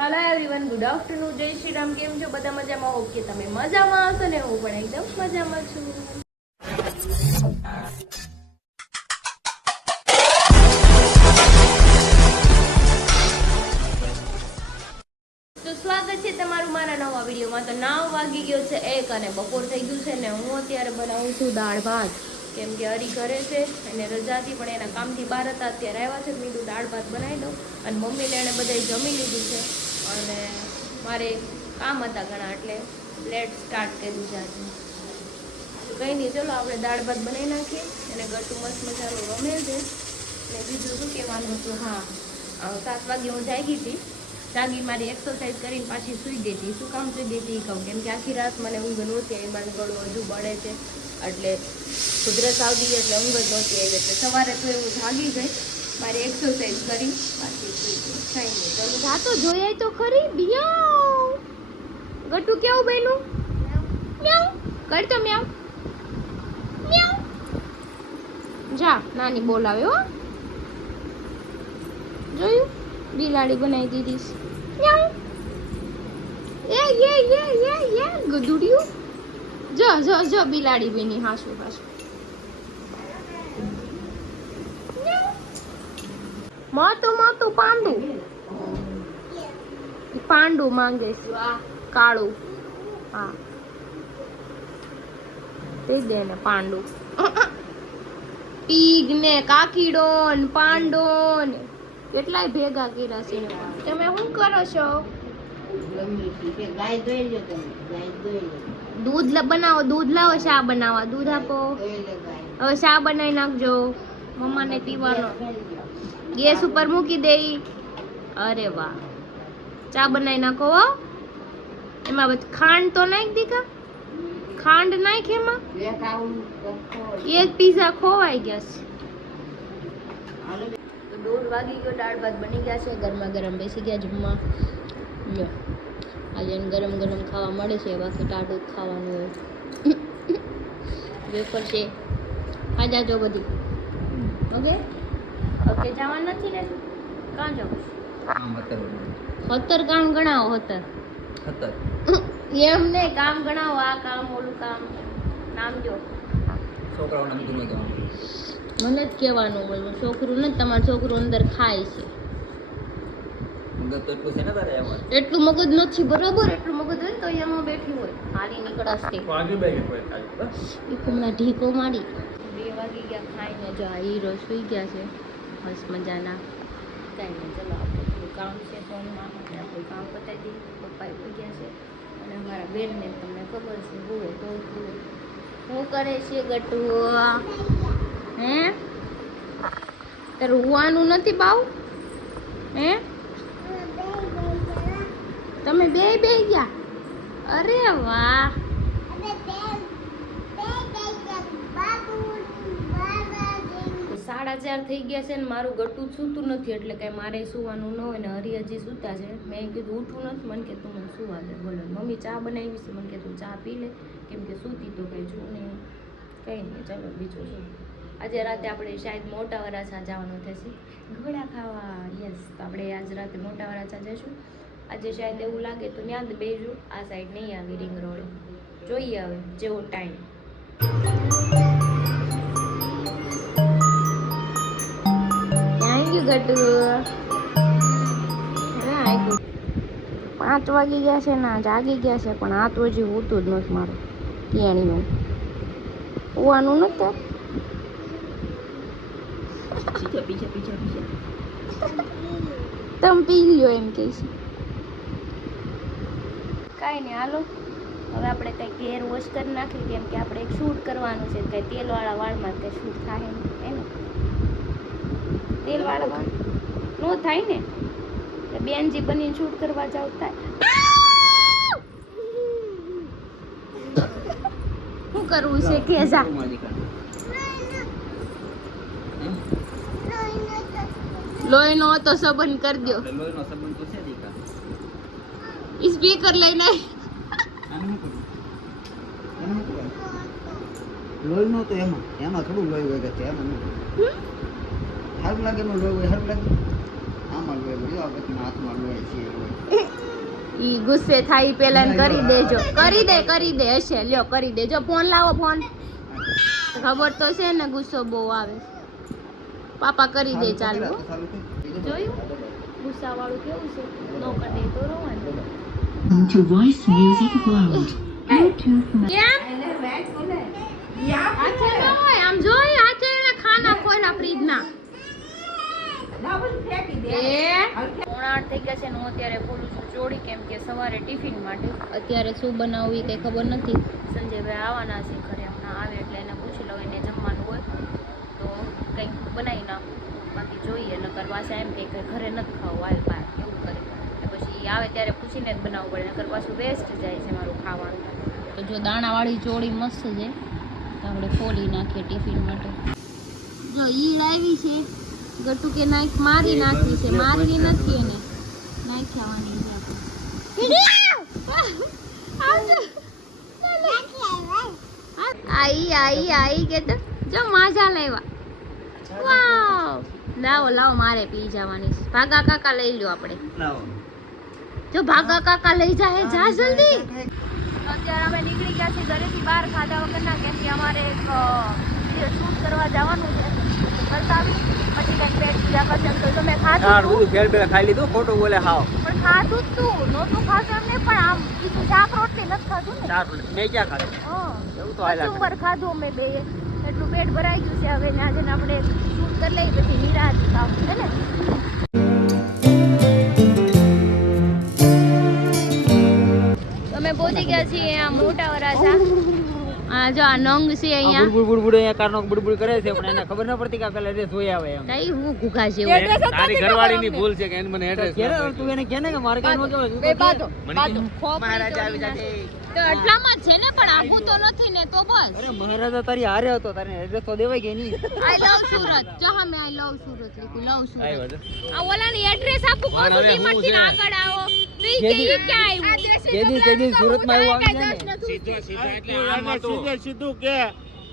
Hello everyone, good afternoon, જય શ્રી રામ. કેમ છો બધા? મજામાં? ઓકે, તમે મજામાં હશો ને? હું પણ એકદમ મજામાં છું. તો સ્વાગત છે તમારું મારા નવા વિડીયોમાં. તો 9 વાગી ગયો છે 1 અને બપોર થઈ ગયું છે ને હું અત્યારે બનાવું છું દાળ ભાત. કેમ કે હરી ઘરે છે અને રજાથી પણ એના કામથી બહાર હતા, અત્યારે આવ્યા છે. મીઠું દાળ ભાત બનાવી દઉં અને મમ્મીને એણે બધાએ જમી લીધું છે અને મારે કામ હતા ઘણા, એટલે લેટ સ્ટાર્ટ કર્યું છે આજે. કંઈ નહીં, ચલો આપણે દાળ ભાત બનાવી નાખીએ. અને ગટુ મસ્ત મજાનું રમે છે. અને બીજું શું કહેવાનું હતું, હા, 7 વાગે હું જાગી હતી. જાગી મારી એક્સરસાઇઝ કરીને પાછી સૂઈ ગઈ હતી. શું કામ સૂઈ ગઈ હતી કહું, કેમ કે આખી રાત મને ઊંઘ નહોતી આવી. મારું ગળું હજુ બળે છે, એટલે કુદરત આવતી એટલે ઊંઘ જ નહોતી આવી. એટલે સવારે તો એવું જાગી ગઈ, મારી એક્સરસાઇઝ કરી પાછી સૂઈ ગઈ. કંઈ નહીં, ચાલો જાતો જોઈએ તો ખરી. મ્યાઉ ગટુ કેવું બન્યું? મ્યાઉ કર તો મ્યાઉ મ્યાઉ. જા નાની બોલાવે હો. જોયું, બિલાડી બનાવી દીધી. મ્યાઉ એ ગધુડિયું. જો બિલાડી બની. હાસુ મોટું પાંડુ માંગે છે. કાળું, હા તે દે ને પાંડુ. પીગ ને કાકીડો ને પાંડો ને કેટલાય ભેગા કર્યા છે. તમે શું કરો છો? દૂધ બનાવો, દૂધ લાવો, શા બનાવવા, દૂધ આપો. હવે શા બનાવી નાખજો, મમ્માને પીવાનો. ગેસ ઉપર મૂકી દે. અરે વાહ, ચા બનાવી નાખો હો. એમાં ખાંડ તો નાખ દીકા, ખાંડ નાખ એમાં. એક પીઝા ખોવાઈ ગયા છે. તો 1:30 વાગી ગયો, દાળ ભાત બની ગયા છે, ગરમા ગરમ બેસી ગયા જમવા. આજે ગરમ ગરમ ખાવા મળે છે, બાકી ટાટું જ ખાવાનું હોય. વેફર છે, ખાજા જો બધી. ઓકે જવાનું નથી ને? કાં જાવ? 17 કામ ગણાવો. 17 એમ નહીં, કામ ગણાવો. આ કામ, ઓલું કામ, નામ જો. મને જ કહેવાનું બોલું, છોકરું નથી. તમારું છોકરું અંદર ખાય છે. એટલું મગજ નથી, બરોબર. એટલું મગજ હોય તો એમાં બેઠી હોય, હારી નીકળાશે. હમણાં ઢીકો મારી. 2 વાગી ગયા, ખાઈને જો આ હીરો સુઈ ગયા છે મસ્ત મજાના. કાંઈ નહીં, ચલો આપણે થોડું કામ છે ફોનમાં, એટલે આપણું કામ પતાવી દઈએ. પપ્પાએ ઉઈ ગયા છે અને અમારા બેનને તમને ખબર છે હુએ તો શું કરે છે ગટુ? હે તારું હુવાનું નથી બાવ? હે તમે બે ગયા? અરે વાહ. 4:30 થઈ ગયા છે ને મારું ગટું સૂતું નથી, એટલે કાંઈ મારે સુવાનું ન હોય ને. હરી હજી સૂતા છે. મેં કીધું ઉઠવું નથી. મને કે તું મને સુવા દે. બોલો, મમ્મી ચા બનાવી છે. મને કે તું ચા પી લે, કેમ કે સૂતી તો કંઈ છું નહીં. કંઈ નહીં, ચાલો બીજું શું. આજે રાતે આપણે શાયદ મોટા વરાછા જવાનું થશે ઘોડા ખાવા. યસ, તો આપણે આજ રાતે મોટા વરાછા જઈશું. આજે શાયદ એવું લાગે તો ત્યાં જ બેસું. આ સાઈડ નહીં આવી રિંગ રોડે. જોઈએ હવે જેવો ટાઈમ. ગટુ 5 વાગી ગયા છે ને જાગી ગયા છે, પણ આ તો હજી હોતું જ નથી મારું. કેણીનું હોવાનું નથી. તમે પી લ્યો એમ કે છે. કાંઈ નહીં, હાલો હવે આપણે કંઈક હેર વોશ કરી નાખીએ, કેમ કે આપણે એક શૂટ કરવાનું છે. કંઈ તેલવાળા વાળમાં કંઈ શૂટ થાય એને. તેલવાળા વાળ નો થાય ને, બેનજી બનીને શૂટ કરવા જાવ થાય. શું કરવું છે કે જા? લોહી નો તો સંબંધ કરી દો. સ્પીકર લઈને લોહી નો તો એમાં થોડું લોહી હોય કે એમાં સારું લાગે, એમાં લોહી હોય સારું લાગે. આમાં લોહી હોય, હાથમાં લોહી છે. ઈ ગુસ્સે થાય પેલા ને કરી દેજો. કરી દે હશે. લ્યો કરી દેજો. ફોન લાવો ફોન. ખબર તો છે ને ગુસ્સો બહુ આવે. પાપા કરી દે ચાલુ. જોયું ગુસ્સા વાળું કેવું છે? નો કરે તો રોવાનું. To voice music world. Bluetooth. કેમ? હાથે ન હોય. આમ જોઈ હાથે એને ખાના ખોયના ફ્રીજના. પોણા 8 થઈ ગયા છે ને હું અત્યારે બોલું છું ચોળી કેમ કે સવારે ટિફિન માટે અત્યારે શું બનાવવું એ કંઈ ખબર નથી. સંજયભાઈ આવવાના છે ઘરે હમણાં આવે એટલે એને પૂછી લઉં એને જમવાનું હોય તો કંઈક બનાવી નાખું. બાકી જોઈએ નકર પાછા એમ કે ઘરે નથી ખાવું હાલ બહાર એવું કરે પછી આવે ત્યારે પૂછીને જ બનાવવું પડે નકર પાછું વેસ્ટ જાય છે મારું ખાવાનું. તો જો દાણાવાળી ચોળી મસ્ત છે તો આપણે ફોલી નાખીએ ટિફિન માટે. જો ઈડ આવી છે ગટુ કે નાખ મારી નાખી છે મારી નથી એને નાખ્યાવાની છે આઈ કે તો જો માજા લેવા વાવ લાવો મારે પી જવાની છે. ભાગા કાકા લઈ લ્યો આપણે. જો ભાગા કાકા લઈ જાય જા જલ્દી. અત્યારે અમે નીકળી ગયા છીએ ઘરેથી બહાર ખાધા વગરના કેમ કે અમારે એક શૂટ કરવા જવાનું છે કરતા પછી કંઈક પેટ પૂજા કરશે તો તમે ખાધું ખાઈ લીધું ખોટું બોલે હાવ પણ ખાધું જ તું નહોતું ખાધું એમને પણ આમ બીજું શાક રોટલી નથી ખાધું ને મેં ક્યાં ખાધું એવું તો હાલ્યા કચુંબર ખાધું અમે બે એટલું પેટ ભરાઈ ગયું છે હવે આજે આપણે શૂટ કરી લઈએ પછી નિરાશ ખાવું છે ને. અમે પહોંચી ગયા છીએ આ મોટા વરાછા. આ જો આ નંગ છે અહીંયા બુડબુડ અહીંયા કારનો બુડબુડ કરે છે પણ એને ખબર ન પડતી કે પેલા એડ્રેસ જોઈ આવે એમ. કઈ હું ગુગા જેવું તારી ઘરવાળીની ભૂલ છે કે એને મને એડ્રેસ તું એને કહે ને કે મારે કઈ નો જોવે બે બાતો મહારાજા આવી જાજે તો એટલામાં જ છે ને પણ આવું તો નથી ને તો બસ. અરે મહારાજા તારી હારે હતો તારે એડ્રેસ તો દેવાય કે નહીં. આઈ લવ સુરત જો અમે આઈ લવ સુરત લખું લવ સુરત આ ઓલાની એડ્રેસ આપું કોણ ડીમાર્ટ થી આગળ આવો તો ઈ કે ઈ ક્યાં આવ્યું કેદી સુરત માં આવ્યું આવી જાય ને સીધો એટલે આમાં તો સીધું કે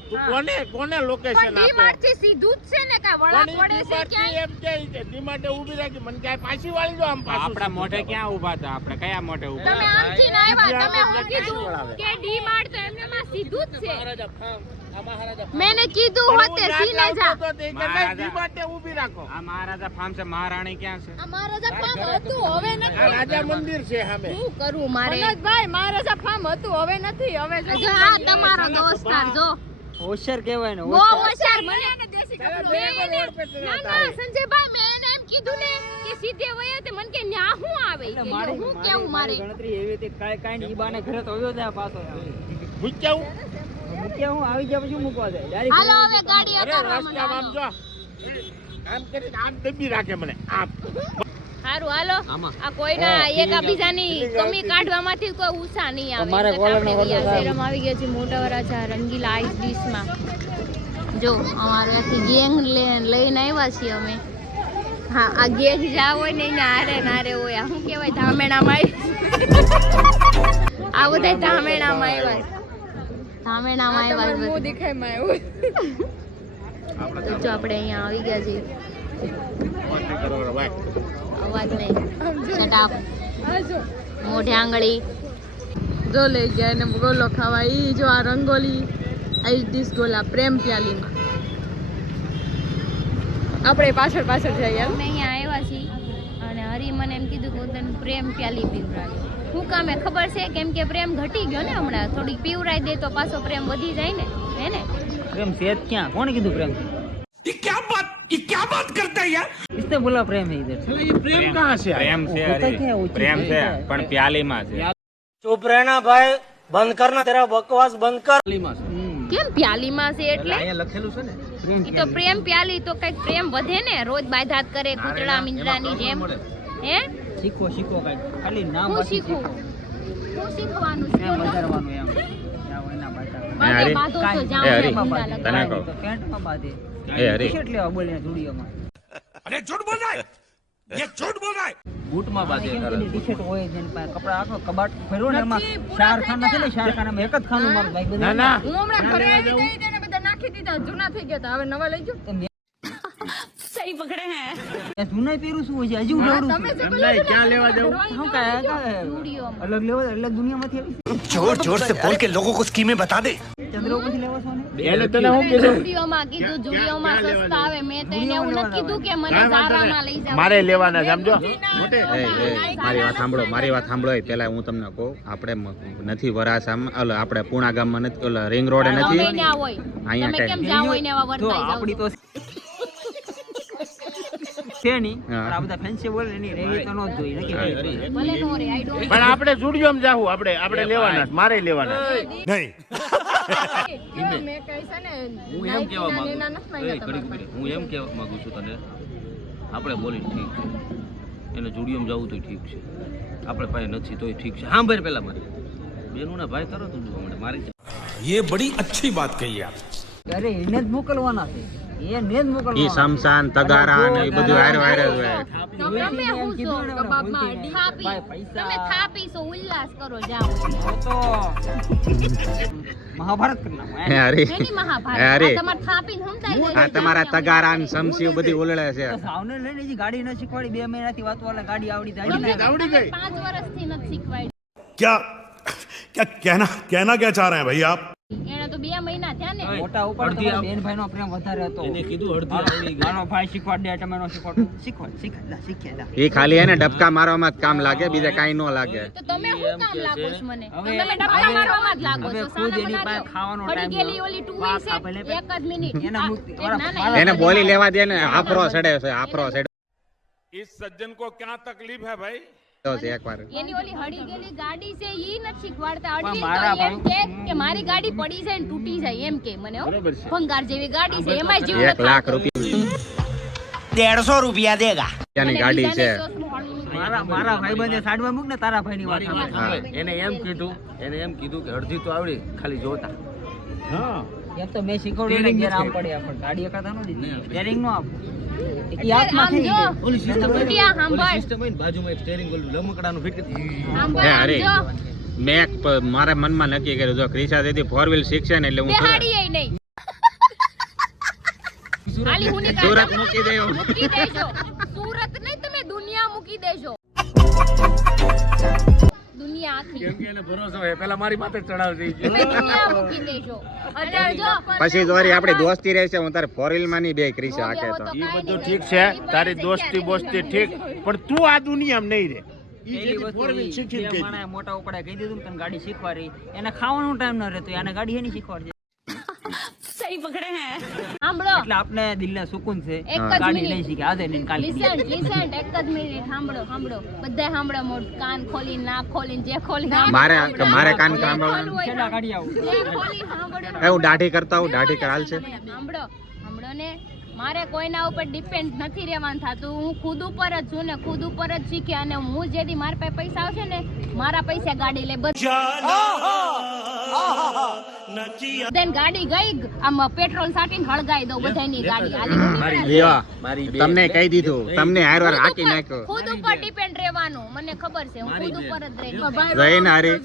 તું કોને લોકેશન આપે ડીમાર્ટ થી સીધું જ છે ને કા વળા પડે છે ક્યાં એમ કે ડીમાર્ટે ઊભી રાખી મને ક્યાંય પાછી વાળી દો આમ પાછું આપડા મોઢે ક્યાં ઊભા હતા આપણે કયા મોઢે ઊભા તમે આમથી ના આવ્યા તમે હું કીધું કે ડીમાર્ટ તો એમને માં સીધું જ છે મેને કીધું હોતે સીને જા ડીમાર્ટે ઊભી રાખો આ મહારાજા ફાર્મ છે મહારાણી ક્યાં છે આ મહારાજા ફાર્મ હતું હવે આ નથી રાજા મંદિર છે સામે શું કરું મારે ભાઈ મહારાજા ફાર્મ હતું હવે નથી હવે જો આ તમારો દોસ્તાર જો હોશિયાર કહેવાય ને બહુ હોશિયાર મને દેશી ના સંજયભાઈ મેં એને એમ કીધું ને કે સીધે વયા તે મને કે ન્યા હું આવે કે હું કેવું મારે ગણતરી એવી હતી કાઈ ઈ બાને ઘરે તો આવ્યો જાય પાછો મૂક્યા મૂક્યા હું આવી ગયા પછી મૂકવા જાય હાલો હવે ગાડી ઉતારવા રસ્તામાં આમ જો આમ કરી આમ દબી રાખે મને આમ હારું હાલો આ કોઈના એકાબીજાની કમી કાઢવામાંથી કોઈ ઉષા નહીં આવે અમારે કોલરનો આપણે શેરમ આવી ગયા છે મોટા વરાછા રંગીલા આઈસ ડીશમાં જો અમારે આખી ગેંગ લઈને આવ્યા છીએ અમે હા આ ગેંગ જા હોય ને એને નારે હોય શું કહેવાય ધામેણામાં આ બધા ધામેણામાં આવ્યા મોદી ખાઈમાં આવ્યું તો જો આપણે અહીંયા આવી ગયા છીએ અવાજ નહીં શટ મોઢે આંગળી જો લઈ ગયા એને ગોલો ખાવા ઈ જો આ રંગોલી આઈસ ડીશ ગોલા પ્રેમ પ્યાલીમાં આપણે પાછળ જઈએ અમે અહીંયા આવ્યા છીએ અને હરી મને એમ કીધું કે હું તને પ્રેમ પ્યાલી પીવડાવી શું કામે ખબર છે કેમ કે પ્રેમ ઘટી ગયો ને હમણાં થોડીક પીવડાવી દે તો પાછો પ્રેમ વધી જાય ને હે ને પ્રેમ છે ક્યાં કોણે કીધું પ્રેમ ये क्या बात करता है यार किसने बोला प्रेम है इधर ये प्रेम कहाँ से प्रेम से होता क्या है वो प्रेम चीज़ से है? पण प्याली में से चुप रहना भाई बंद करना तेरा बकवास बंद कर કેમ પ્યાલીમાં છે એટલે અહીંયા લખેલું છે ને ઈ તો પ્રેમ પ્યાલી તો કઈક પ્રેમ વધે ને રોજ બાયધાત કરે કૂતરા મીંદડાની જેમ હે શીખો કાઈ ખાલી નામ હું વાંચી શીખું હું શીખવાનું છે એમ વધારવાનું એમ જાવ એના બાટા બાંધે હરી, બાંધો તો એ જાઓ હરી, ઊંડા તને લગાડો. કહું. તો પેન્ટમાં બાંધે એ હરી. ટી-શર્ટ લેવા બોલ્યા જુડીઓમાં अरे झूठ बोल रहा है ये झूठ बोल रहा है बूटમાં બાંધે કેમ પેલી ટી-શર્ટ હોય જેની પાસે કપડા આખો કબાટ ભર્યો ને એમાં શાહરખાન નથી ને શાહરખાન એક જ ખાનું મારું ભાઈ બધા ના ના હું હમણાં ઘરે આવી ગઈ તેને બધા નાખી દીધા જૂના થઈ ગયા હતા હવે નવા લઈ જાઓ તો મેં સહી જૂના પહેરું શું હોય છે હજી ઉડાડું તમે જે એમ નહીં, ક્યાં લેવા જવું? હું કાંઈ અલગ લેવા અલગ દુનિયામાંથી આવી जोर जोर से बोल के लोगों को स्कीमें बता दे। ચંદ્રો પછી લેવા છો ને એને તને શું કીધું? જુડિયોમાં કીધું, જુડિયોમાં સસ્તા આવે. મેં તો એને એવું નથી કીધું કે મને ઝારામાં લઈ જાવ. મારે લેવાના છે, સમજો. મારી વાત સાંભળો પેલા હું તમને કહું આપણે નથી વરાસામાં આપણે પૂણા ગામમાં નથી ઓલા રિંગ રોડે તમે નથી ન્યા હોય. અહીંયા તમે કેમ જાવ હોય ને એવા જો વર્તાઈ જાવ આપણી છો? તો છે નહીં હા. પણ આ બધા ફેન્સી બોલે નહીં રેવી તો નો જ જોઈ નક્કી ભાઈ ભલે નો રે, I don't પણ આપણે સ્ટુડિયોમાં જાવું, આપણે લેવાના છે, મારે લેવાના છે. મેં કહી છે ને હું એમ કહેવા માંગુ એના નથી માંગ્યા તમારા હું એમ કહેવા માંગુ છું તને આપણે બોલી ઠીક છે એને જુડિયોમાં જવું તો ઠીક છે આપણે પાસે નથી તોય ઠીક છે હા ભાઈ પેલા મારી બેનું ના ભાઈ તરત જ હમણાં મારી ये बड़ी अच्छी बात कही आप। અરે એને જ મોકલવાના છે એને જ ઈ મોકલવાના સમસાન તગારા ને એ બધું હારે હારે જ હોય તમે હું છો? કબાબમાં અડી. થાપી. ભાઈ, પૈસા. તમે થાપીશો, ઉલ્લાસ કરો, જાઓ. તો મહાભારત કરી નાખો હે અરે એની મહાભારત. હે અરે આ તમારે થાપીને સમજાઈ જાય. આ તમારા તગારા ને સમસી બધી ઓલળે છે તો સાવને લઈને હજી ગાડી ન શીખવાડી 2 મહિનાથી વાતો વાળા ગાડી આવડી જાય તમને ને આવડી ગઈ. 5 વર્ષથી નથી શીખવાડી. क्या क्या कहना क्या चाह रहे हैं भाई आप? એને તો 2 મહિના થયા ને. મોટા ઉપર તમારા બેન ભાઈનો પ્રેમ વધારે હતો એને કીધું અડધી નાનો ભાઈ શીખવાડ દે તમે નો શીખવાડ શીખ્યા એ ખાલી એને ડબકા મારવામાં જ કામ લાગે બીજે કાઈ ન લાગે તો તમે શું કામ લાગો છો મને? હવે- તમે ડબકા મારવામાં જ લાગો હવે છો. ખુદ સાના એની બનાવ્યો? પાસે ખાવાનો પડી time ગયેલી નો. ઓલી ટુઈ વાહ, છે. ભલે. એક જ મિનિટ. એના આ, મુક્તિ- એક ના, ના, એને બોલી લેવા દે ને આફરો સડે છે આફરો સડે इस सज्जन को क्या तकलीफ है भाई? તો છે એકવાર એની ઓલી હળી ગયેલી ગાડી છે ઈ નથી શીખવાડતા. પણ અડલી મારા તો એમ કે મારી ગાડી પડી જાય ને તૂટી જાય એમ કે મને હો. ભંગાર જેવી ગાડી છે એમાં જીવ 1 લાખ રૂપિયાની ગાડી છે મારા ભાઈ બંને સાડવા મૂક ને તારા ભાઈની વાત સાંભળ. એને એમ કીધું કે અડધી તો આવડી ખાલી જોતા હા. એમ તો મેં શીખવાડ્યું ને ઘેર આમ પડે પણ ગાડી એકાતા નો દીધી સ્ટેરિંગ નો આપ ઈ હાથમાં થઈ ગઈ ઓલી સિસ્ટમ સાંભળ સિસ્ટમ હોય ને બાજુમાં એક સ્ટેરિંગ ઓલું લમકડાનું ફિટ સાંભળ, હે અરે આમ જો. મેં મારા મનમાં નક્કી કર્યું જો ક્રિશા દીદી 4 વ્હીલ શીખશે ને એટલે હું બેહાડી એ નહીં. ખાલી હું નહીં સુરત કાઢતા. મૂકી દેવું મૂકી દેજો. સુરત નહીં, તમે દુનિયા મૂકી દેજો. દુનિયા આખી. કેમ કે એને ભરોસો હોય પેલા મારી માથે ચડાવતી તમે દુનિયા મૂકી દેજો. અને જો પછી દોરી આપણી દોસ્તી રહેશે હું તારે 4 વ્હીલ માં નહીં બે ક્રિશા આખે તો ઈ બધું ઠીક છે, તારી દોસ્તી બોસ્તી ઠીક, પણ તું આ દુનિયામાં નહીં રહે. પહેલી વસ્તુ ઈ જે માણસે મોટા ઉપડે કહી દીધું ને તને ગાડી શીખવાડી એને ખાવાનો ટાઈમ ન રહેતો એને ગાડી એની શીખવાડજે સાંભળો. એટલે આપણે દિલને સુકૂન છે એક જ ગાડી મિનિટ. નહીં શીખે આજે નહીં કાલે લિસન લિસન એક જ મિનિટ સાંભળો સાંભળો બધાય સાંભળો. મોઢ કાન ખોલીને નાક ખોલીને જે ખોલીને મારે સાંભળો. મારે કાન જે સાંભળવાનું ખોલવું હોય છેલ્લા ગાડી આવું જે ખોલીને સાંભળો. એ હું દાઢી કરતા હું દાઢી કરાલ છે સાંભળો સાંભળો ને. મારે કોઈના ઉપર ડિપેન્ડ નથી રહેવાનું થતું. હું ખુદ ઉપર જ છું ને ખુદ ઉપર જ શીખી અને હું જેથી મારા પાસે પૈસા આવશે ને મારા પૈસા ગાડી લે બધાને ગાડી ગઈ આમ પેટ્રોલ સાટીને હળગાઈ દઉં બધાની ગાડી હાલી મારી તમને કહી દીધું તમને હાર વાર હાકી નાખ્યો ખુદ ઉપર ડિપેન્ડ રહેવાનું મને ખબર છે. હું ખુદ ઉપર જ રહીશ. જઈને હારી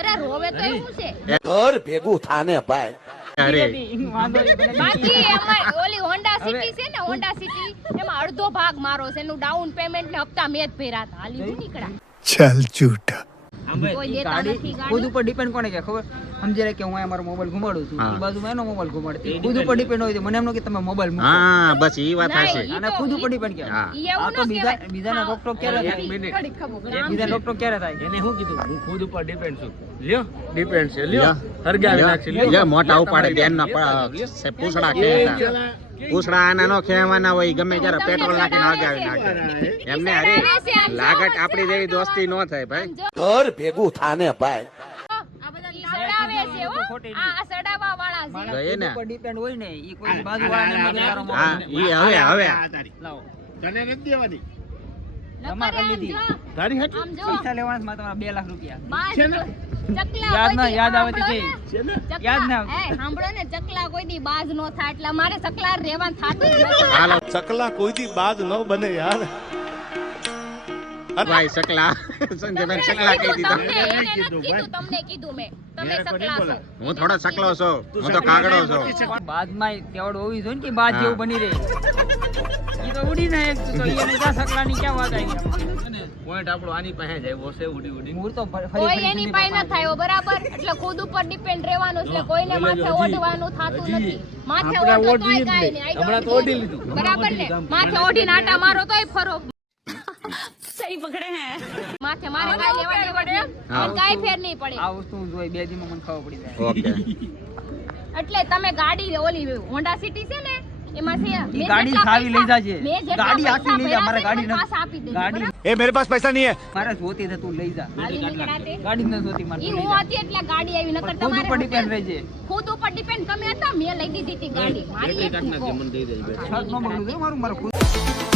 અરે રોવે તો એવું છે. घर भेगू थाने पाए। અરે બાકી એમાં ઓલી હોન્ડા સિટી છે ને હોન્ડા સિટી એમાં અડધો ભાગ મારો છે. એનું ડાઉન પેમેન્ટ ને હપ્તા મેં જ ભર્યા હતા. હાલી હું નીકળ્યા. चल झूठा। કોઈ દેતા ગાડી નથી ખુદ ગાડી. ઉપર ડિપેન્ડ કોને કે ખબર સમજે રે કે હું અહીંયા મારો મોબાઈલ ઘુમાડું છું હા. એ બાજુમાં એનો મોબાઈલ ઘુમાડતી ખુદ ઉપર ડિપેન્ડ હોય તો મને એમ ન કે તમે મોબાઈલ મૂકો હા બસ ઈ વાત નહીં, હશે ઈ આને ખુદ ઉપર ડિપેન્ડ કે હા. ઈ એવું આ તો ન બીજા કહેવાય. બીજાના રોક ટોક ક્યારે થાય બીજા રોક ટોક ક્યારે થાય એને શું કીધું હું ખુદ ઉપર ડિપેન્ડ છું લ્યો ડિપેન્ડ છે લ્યો હરગાવી નાખશે લ્યો મોટા ઉપાડે બેન પૂછડા ખેંચતા પૂછડા આના નો ખેવાના હોય ગમે ત્યારે પેટ્રોલ નાખીને હરગાવી નાખે એમને અરે લાગટ આપણી જેવી દોસ્તી નો થાય ભાઈ घर भेगू थाने पाए। ઈ સડાવે છે હો. આ સડાવા વાળા છે. ગયે ને ઉપર ડિપેન્ડ હોય ને ઈ કોઈ બાજુવાળાને મગજ તારો હા ઈ હવે લાવો તને નથી દેવાની. જમા કરી લીધી. તારી હાચું? આમ જો પૈસા લેવાના છે મારા 2 લાખ રૂપિયા બાજ છે ને? ચકલા યાદ ના કોઈ યાદ આવે તો સાંભળો કે ને. ચકલા- યાદ ના એ સાંભળો ને ચકલા કોઈ દી બાજ નો થાય એટલે મારે ચકલા રહેવાનું થાતું જ નથી. હાલો चकला कोई दी बात न बने यार। ભાઈ સકલા સંજયભાઈ સકલા કહી દીધા તમને એને નથી કીધું, તમને કીધું મેં. તમે ચકલા છો. હું થોડો સકલો છું હું તો કાગડો છું બાદમાં તેવડ હોવી જોઈએ ને કે બાદ જેવું બની રહે ઈ તો તો ઉડી ને એક તો એને જા સકલાની ક્યાં વાત આવી પોઈન્ટ આપણો આની પાસે જ આવ્યો છે ઉડી ઉડી મૂળ તો કોઈ એની પાસે ન થાય બરાબર એટલે ખુદ ઉપર ડિપેન્ડ રહેવાનું એટલે કોઈને માથે ઓઢવાનું થાતું નથી માથે ઓઢો તોય કાઈ નહીં હમણાં તો ઓઢી લીધું બરાબર ને માથે ઓઢીને આટા મારો તોય ફરો સહી પકડે હે માથે મારે કાઈ લેવા પડે અને કાઈ ફેર નહીં પડે આ વસ્તુ જોઈ બે દીમાં મને ખબર પડી જાય ઓકે એટલે તમે ગાડી ઓલી હોન્ડા સિટી છે ને એમાં છે ઈ ગાડી સાવી લઈ જાજે ગાડી આખી લઈ જા મારે ગાડી પાસ આપી દે ગાડી ए मेरे पास पैसा नहीं है મારે જોતી છે તું લઈ જા ગાડી ન જોતી મારે ઈ હું હતી એટલે ગાડી આવી નકર ખુદ ઉપર ડિપેન્ડ તમારે રહેજે ખુદ ઉપર ડિપેન્ડ તમે હતા મેં લઈ દીધી હતી ગાડી મારી એક છત નો બગડું મારું ખુદ